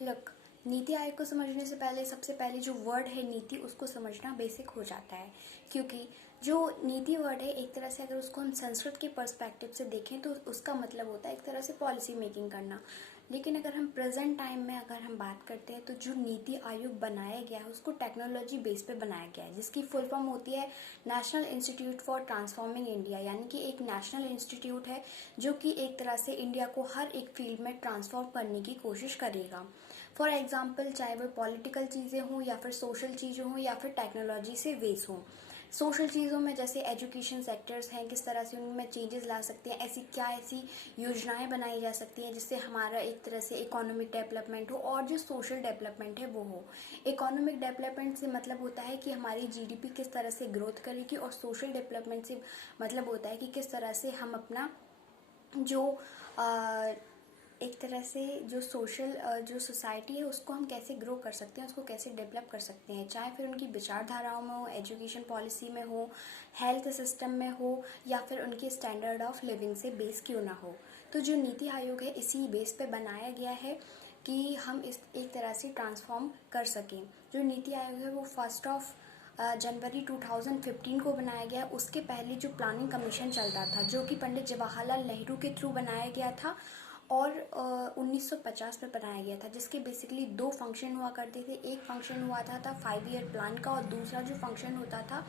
Look, NITI Aayog को समझने से पहले सबसे पहले जो वर्ड है नीति, उसको समझना बेसिक हो जाता है। क्योंकि जो नीति वर्ड है, एक तरह से अगर उसको हम संस्कृत के पर्सपेक्टिव से देखें तो उसका मतलब होता है एक तरह से पॉलिसी मेकिंग करना। लेकिन अगर हम प्रेजेंट टाइम में अगर हम बात करते हैं तो जो नीति आयोग बनाया गया है उसको टेक्नोलॉजी बेस पे बनाया गया है, जिसकी फुल फॉर्म होती है national institute for transforming India. यानी कि एक नेशनल इंस्टीट्यूट है जो कि एक तरह से इंडिया को हर एक फील्ड में ट्रांसफॉर्म करने की कोशिश करेगा। फॉर एग्जाम्पल, चाहे वो पॉलिटिकल चीज़ें हों या फिर सोशल चीज़ें हों या फिर टेक्नोलॉजी से बेस हों। सोशल चीज़ों में जैसे एजुकेशन सेक्टर्स हैं, किस तरह से उनमें चेंजेस ला सकते हैं, ऐसी योजनाएं बनाई जा सकती हैं जिससे हमारा एक तरह से इकोनॉमिक डेवलपमेंट हो और जो सोशल डेवलपमेंट है वो हो। इकोनॉमिक डेवलपमेंट से मतलब होता है कि हमारी जीडीपी किस तरह से ग्रोथ करेगी, और सोशल डेवलपमेंट से मतलब होता है कि किस तरह से हम अपना जो एक तरह से जो सोशल जो सोसाइटी है उसको हम कैसे ग्रो कर सकते हैं, उसको कैसे डेवलप कर सकते हैं, चाहे फिर उनकी विचारधाराओं में हो, एजुकेशन पॉलिसी में हो, हेल्थ सिस्टम में हो, या फिर उनके स्टैंडर्ड ऑफ लिविंग से बेस क्यों ना हो। तो जो नीति आयोग है इसी बेस पे बनाया गया है कि हम इस एक तरह से ट्रांसफॉर्म कर सकें। जो नीति आयोग है वो 1 जनवरी 2015 को बनाया गया। उसके पहले जो प्लानिंग कमीशन चलता था जो कि पंडित जवाहरलाल नेहरू के थ्रू बनाया गया था और 1950 में बनाया गया था, जिसके बेसिकली 2 फंक्शन हुआ करते थे। एक फंक्शन हुआ था 5 ईयर प्लान का, और दूसरा जो फंक्शन होता था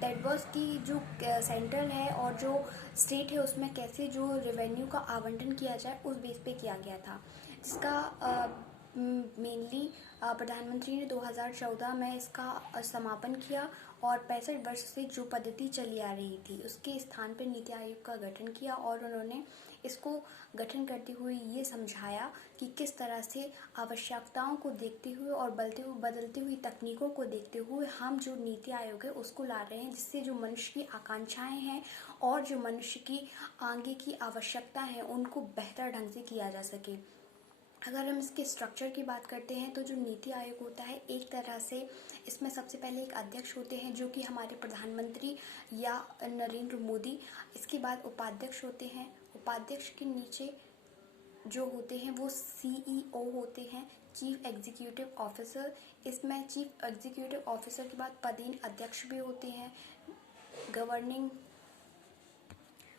दैट वाज कि जो सेंट्रल है और जो स्टेट है उसमें कैसे जो रेवेन्यू का आवंटन किया जाए उस बेस पे किया गया था, जिसका मेनली प्रधानमंत्री ने 2014 में इसका समापन किया। और 65 वर्ष से जो पद्धति चली आ रही थी उसके स्थान पर नीति आयोग का गठन किया, और उन्होंने इसको गठन करते हुए ये समझाया कि किस तरह से आवश्यकताओं को देखते हुए और बदलती हुई तकनीकों को देखते हुए हम जो नीति आयोग है उसको ला रहे हैं, जिससे जो मनुष्य की आकांक्षाएं हैं और जो मनुष्य की आगे की आवश्यकता है उनको बेहतर ढंग से किया जा सके। अगर हम इसके स्ट्रक्चर की बात करते हैं तो जो नीति आयोग होता है एक तरह से इसमें सबसे पहले एक अध्यक्ष होते हैं जो कि हमारे प्रधानमंत्री या नरेंद्र मोदी। इसके बाद उपाध्यक्ष होते हैं। उपाध्यक्ष के नीचे जो होते हैं वो सीईओ होते हैं, चीफ एग्जीक्यूटिव ऑफिसर। इसमें चीफ एग्जीक्यूटिव ऑफिसर के बाद पदेन अध्यक्ष भी होते हैं।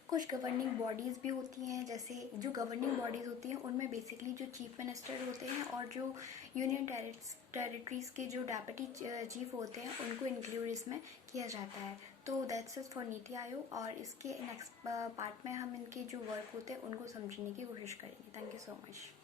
कुछ गवर्निंग बॉडीज़ भी होती हैं, जैसे जो गवर्निंग बॉडीज़ होती हैं उनमें बेसिकली जो चीफ मिनिस्टर होते हैं और जो यूनियन टेरिटरीज़ के जो डेप्यूटी चीफ होते हैं उनको इंक्लूड इसमें किया जाता है। तो that's it for NITI Aayog, और इसके नेक्स्ट पार्ट में हम इनके जो वर्क होते हैं उनको समझने की कोशिश करेंगे। Thank you so much.